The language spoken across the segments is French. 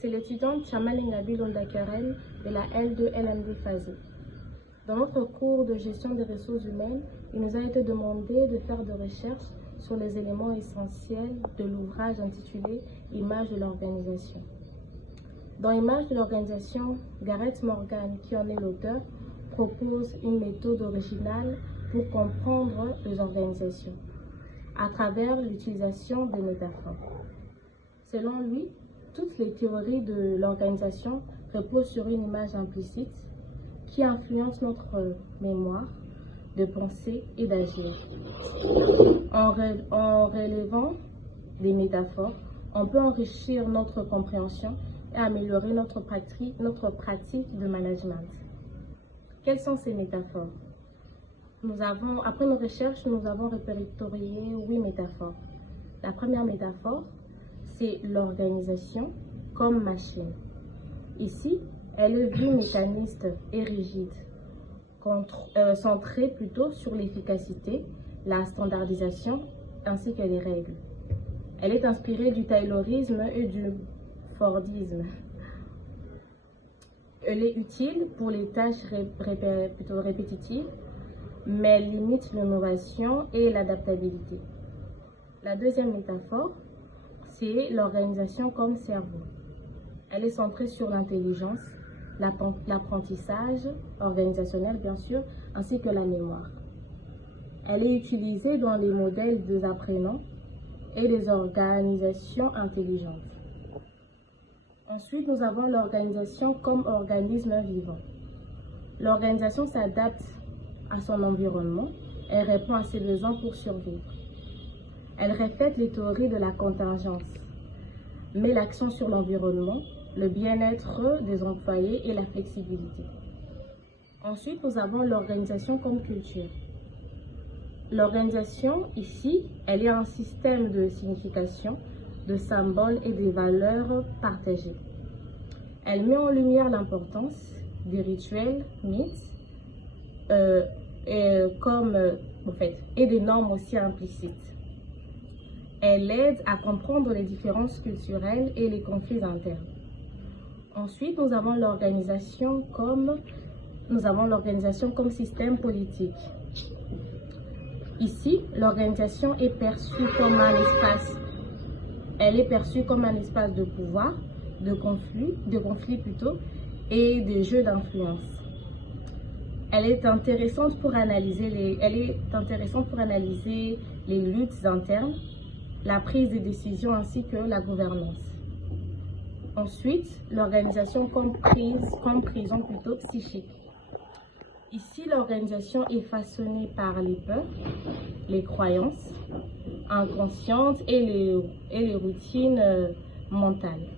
C'est l'étudiante Chamalingabi Londakeren de la L2 LMD FASI. Dans notre cours de gestion des ressources humaines, il nous a été demandé de faire des recherches sur les éléments essentiels de l'ouvrage intitulé « Images de l'organisation ». Dans « Images de l'organisation », Gareth Morgan, qui en est l'auteur, propose une méthode originale pour comprendre les organisations, à travers l'utilisation des métaphores. Selon lui, toutes les théories de l'organisation reposent sur une image implicite qui influence notre mémoire de penser et d'agir. En relevant des métaphores, on peut enrichir notre compréhension et améliorer notre pratique de management. Quelles sont ces métaphores? Après nos recherches, nous avons répertorié 8 métaphores. La première métaphore, c'est l'organisation comme machine. Ici, elle est vue mécaniste et rigide, centrée plutôt sur l'efficacité, la standardisation ainsi que les règles. Elle est inspirée du taylorisme et du fordisme. Elle est utile pour les tâches plutôt répétitives, mais elle limite l'innovation et l'adaptabilité. La deuxième métaphore, c'est l'organisation comme cerveau. Elle est centrée sur l'intelligence, l'apprentissage organisationnel bien sûr, ainsi que la mémoire. Elle est utilisée dans les modèles des apprenants et des organisations intelligentes. Ensuite, nous avons l'organisation comme organisme vivant. L'organisation s'adapte à son environnement et répond à ses besoins pour survivre. Elle reflète les théories de la contingence, met l'accent sur l'environnement, le bien-être des employés et la flexibilité. Ensuite, nous avons l'organisation comme culture. L'organisation, ici, elle est un système de signification, de symboles et des valeurs partagées. Elle met en lumière l'importance des rituels, mythes, et des normes aussi implicites. Elle aide à comprendre les différences culturelles et les conflits internes. Ensuite, nous avons l'organisation comme système politique. Ici, l'organisation est perçue comme un espace. Elle est perçue comme un espace de pouvoir, de conflit et de jeux d'influence. Elle est intéressante pour analyser les luttes internes, la prise de décision ainsi que la gouvernance. Ensuite, l'organisation comme prison psychique. Ici, l'organisation est façonnée par les peurs, les croyances inconscientes et les routines mentales.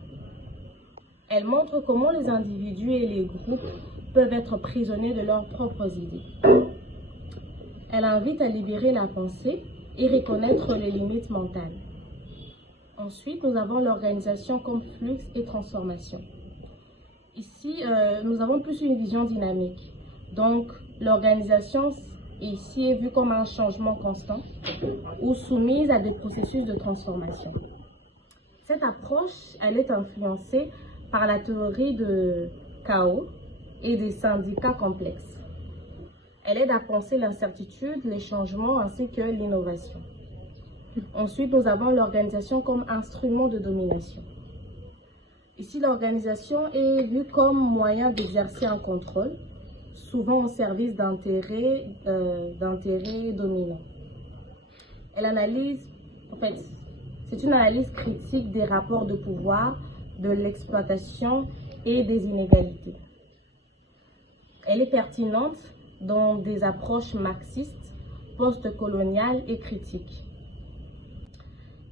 Elle montre comment les individus et les groupes peuvent être prisonniers de leurs propres idées. Elle invite à libérer la pensée et reconnaître les limites mentales. Ensuite, nous avons l'organisation comme flux et transformation. Ici, nous avons plus une vision dynamique. Donc, l'organisation ici est vue comme un changement constant ou soumise à des processus de transformation. Cette approche, elle est influencée par la théorie de chaos et des syndicats complexes. Elle aide à penser l'incertitude, les changements ainsi que l'innovation. Ensuite, nous avons l'organisation comme instrument de domination. Ici, l'organisation est vue comme moyen d'exercer un contrôle, souvent au service d'intérêts dominants. C'est une analyse critique des rapports de pouvoir, de l'exploitation et des inégalités. Elle est pertinente dans des approches marxistes, post-coloniales et critiques.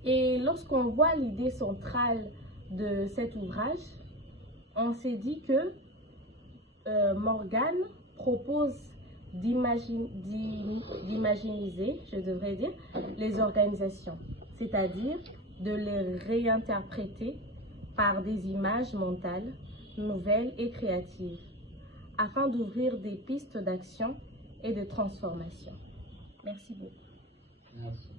Et lorsqu'on voit l'idée centrale de cet ouvrage, on s'est dit que Morgan propose d'imaginiser, les organisations, c'est-à-dire de les réinterpréter par des images mentales, nouvelles et créatives, afin d'ouvrir des pistes d'action et de transformation. Merci beaucoup. Merci.